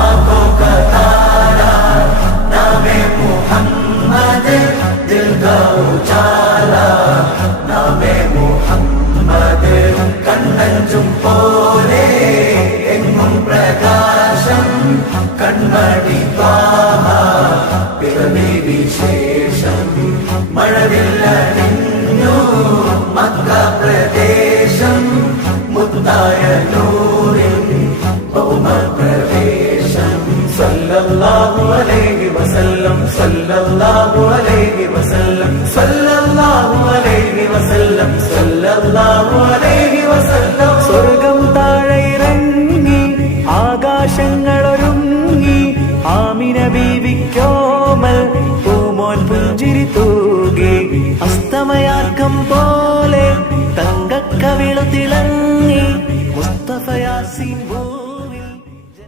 आंखों का तारा नामे मुहम्मद, दिल का उजाला नामे मुहम्मद, കണ്ണഞ്ചും പോലെ എങ്ങും പ്രകാശം കൺമണി ത്വാഹ പിറവി വിശേഷം. മഴവില്ലണിഞ്ഞു മക്ക പ്രദേശം, മുത്തായ നൂറിൻ ഭൗമപ്രവേശം. സല്ലല്ലാഹു അലൈഹി വസല്ലം, സല്ലല്ലാഹു അലൈഹി വസല്ലം, സല്ലല്ലാഹു അലൈഹി വസല്ലം, സല്ലല്ലാഹു അലൈഹി വസല്ലം. സ്വർഗം താഴെ ഇറങ്ങി ആകാശങ്ങളൊരുങ്ങി, ആമിന ബീവിക്കോമൽ പൂമോൻ പുഞ്ചിരി തൂകി. അസ്തമയാർക്കം പോലെ തങ്കക്കവിളു തിളങ്ങി